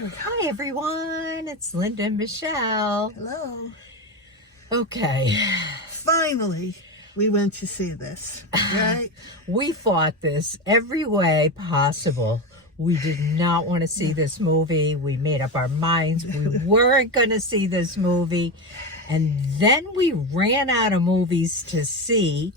Hi everyone, it's Linda and Michelle. Hello. Okay, Finally, we went to see this, right? we fought this every way possible. We did not want to see this movie. We made up our minds we weren't going to see this movie. And then we ran out of movies to see.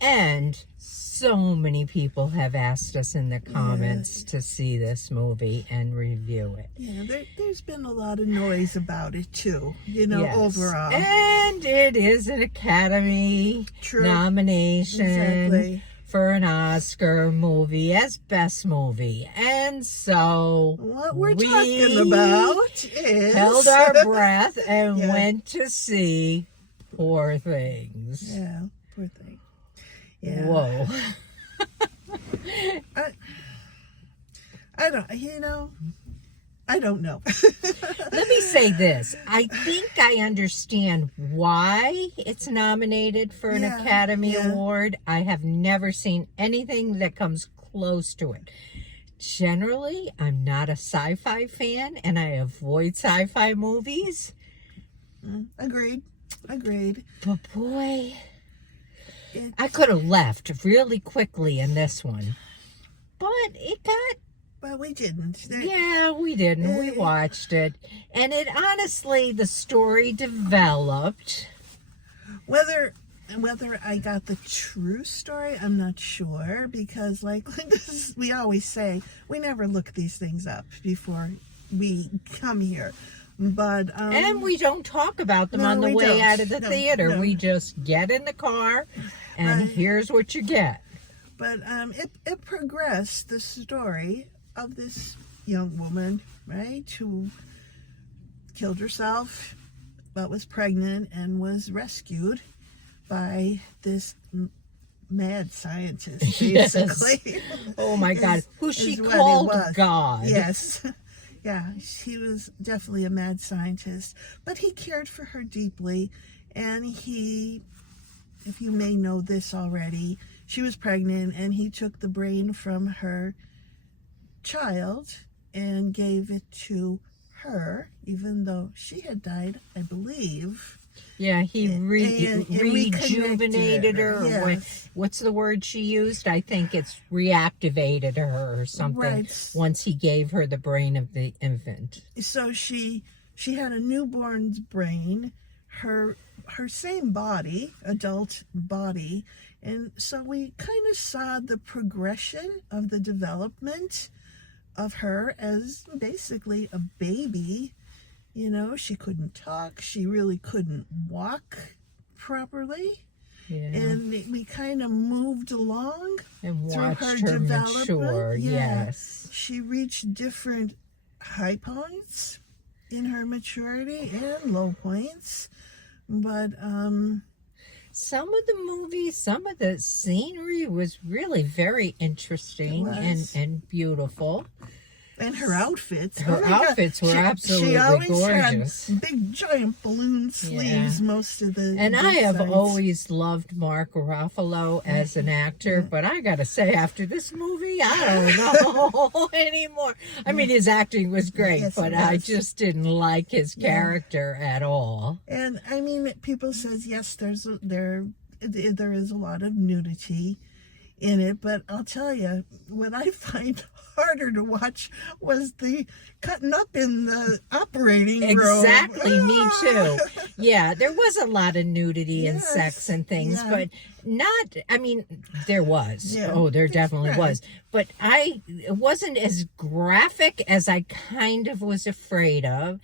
And so many people have asked us in the comments to see this movie and review it. Yeah, there's been a lot of noise about it too, Yes. overall. And it is an Academy nomination Exactly. for an Oscar movie as best movie. And so What we're we talking about is... held our breath and Yeah. went to see Poor Things. Yeah, poor thing. Yeah. Whoa. I don't know. Let me say this. I think I understand why it's nominated for an Academy Award. I have never seen anything that comes close to it. Generally, I'm not a sci-fi fan, and I avoid sci-fi movies. Agreed. But boy, I could have left really quickly in this one. But it got... But we didn't. Yeah, we didn't. We watched it. And it honestly, the story developed. Whether I got the true story, I'm not sure, because like this, we always say, we never look these things up before we come here. But and we don't talk about them on the way out of the theater. No. We just get in the car and here's what you get. But it progressed the story of this young woman, right, who killed herself but was pregnant and was rescued by this mad scientist, basically. Yes. Oh my God. Who she what called he was. God. Yes. Yeah, he was definitely a mad scientist. But he cared for her deeply. And he, if you may know this already, she was pregnant and he took the brain from her child and gave it to her, even though she had died, I believe. Yeah, he and rejuvenated her. Yes. What's the word she used? I think it's reactivated her or something. Right. Once he gave her the brain of the infant. So she had a newborn's brain, her same body, adult body, and so we kind of saw the progression of the development of her as basically a baby. She couldn't talk. She really couldn't walk properly. Yeah. And we kind of moved along And through watched her her development. mature. Yeah. Yes. She reached different high points in her maturity and low points. But some of the movies, some of the scenery was really very interesting and beautiful. And her outfits. Her outfits were absolutely she always gorgeous. Had big giant balloon sleeves most of the And I have sides. always loved Mark Ruffalo as an actor, but I gotta say, after this movie, I don't know anymore. I mean, his acting was great, Yes, but I just didn't like his character at all. And I mean, people says yes, there is a lot of nudity in it, but I'll tell you, what I find harder to watch was the cutting up in the operating room. Exactly, me too. Yeah, there was a lot of nudity and sex and things, but not, I mean, there was. Yeah. Oh, there definitely was. But it wasn't as graphic as I kind of was afraid of.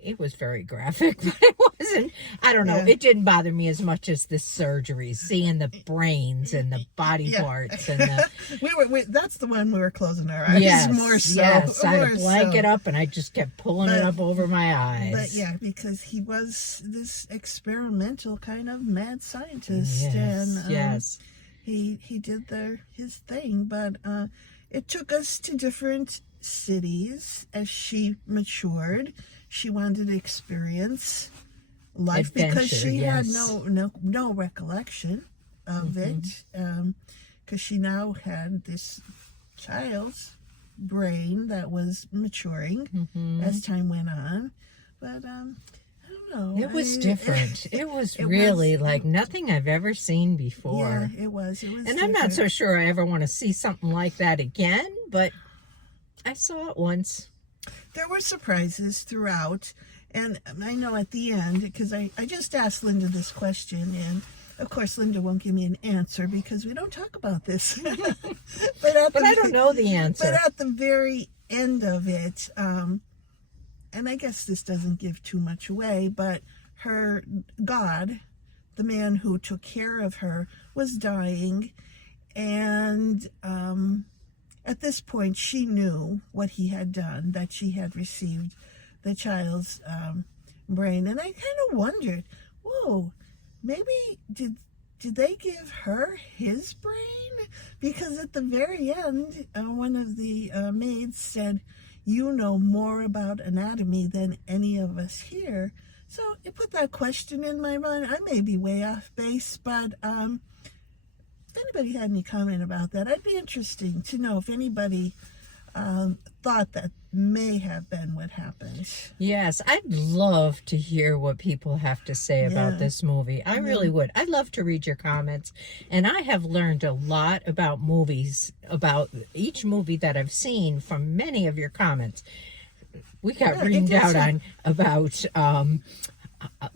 It was very graphic, but it wasn't, I don't know, it didn't bother me as much as the surgery, seeing the brains and the body parts and the... that's the one we were closing our eyes more so. Yes, I had a blanket up and I just kept pulling it up over my eyes. But yeah, because he was this experimental kind of mad scientist. Yes, He did his thing, but it took us to different cities as she matured. She wanted to experience life because she had no recollection of it, because she now had this child brain that was maturing as time went on. But I don't know. It was different. It was really like nothing I've ever seen before. Yeah, it was. It was. And I'm not so sure I ever want to see something like that again, but I saw it once. There were surprises throughout. And I know at the end, because I just asked Linda this question, and of course Linda won't give me an answer because we don't talk about this. but I don't know the answer. But at the very end of it, and I guess this doesn't give too much away, but her God, the man who took care of her, was dying. And at this point, she knew what he had done, that she had received the child's brain. And I kind of wondered, whoa, maybe did they give her his brain? Because at the very end, one of the maids said, "You know more about anatomy than any of us here." So it put that question in my mind. I may be way off base, but if anybody had any comment about that, I'd be interesting to know if anybody thought that may have been what happened. Yes, I'd love to hear what people have to say about this movie. I really would. I'd love to read your comments. And I have learned a lot about movies, about each movie that I've seen from many of your comments. We got reamed out on about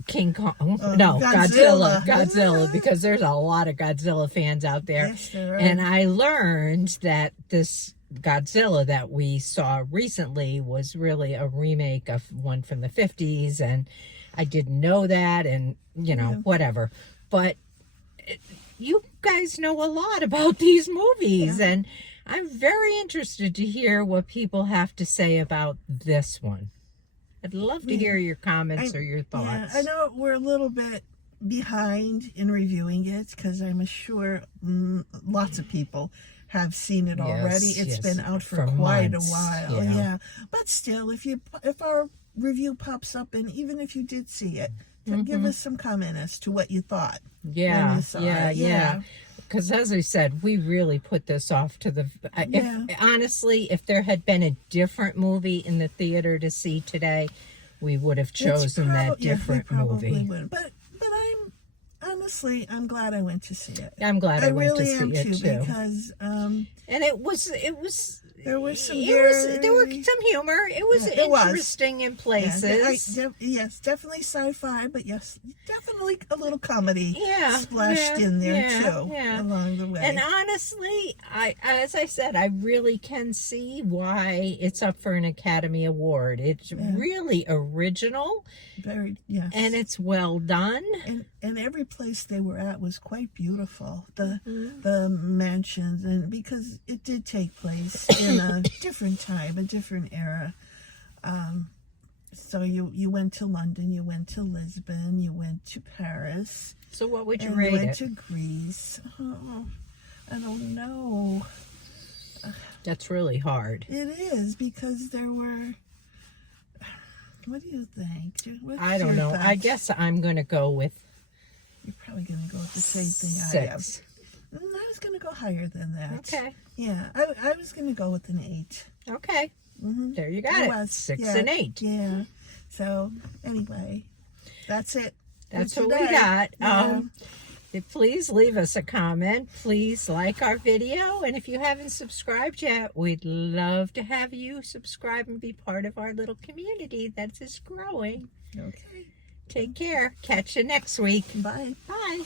King Kong. No, Godzilla, because there's a lot of Godzilla fans out there. Yes, there are. And I learned that this Godzilla that we saw recently was really a remake of one from the 50s, and I didn't know that, and whatever. But you guys know a lot about these movies, and I'm very interested to hear what people have to say about this one. I'd love to hear your comments or your thoughts. Yeah, I know we're a little bit behind in reviewing it because I'm sure lots of people have seen it already. It's been out for quite months. a while. Yeah. But still, if our review pops up, and even if you did see it, give us some comment as to what you thought. Yeah. Because as I said, we really put this off to the... honestly, if there had been a different movie in the theater to see today, we would have chosen that different movie. Would. But I'm glad I went to see it. I'm glad I went to see it too. Because and it was there was some there were some humor. It was interesting in places. Yes, definitely sci-fi, but yes, definitely a little comedy splashed in there too along the way. And honestly, as I said, I really can see why it's up for an Academy Award. It's really original. Very, and it's well done. And every place they were at was quite beautiful. The mansions, and because it did take place in a different time, a different era. So you went to London, you went to Lisbon, you went to Paris. So what would you rate it? You went to Greece. Oh, I don't know. That's really hard. It is, because there were... What do you think? I don't know. I guess I'm going to go with... You're probably going to go with the same thing 6. I am. I was going to go higher than that. Okay. Yeah, I was going to go with an 8. Okay. There you got it. 6 and 8. Yeah. So, anyway, that's it. That's what we got. Please leave us a comment. Please like our video. And if you haven't subscribed yet, we'd love to have you subscribe and be part of our little community that is growing. Okay. Take care. Catch you next week. Bye. Bye.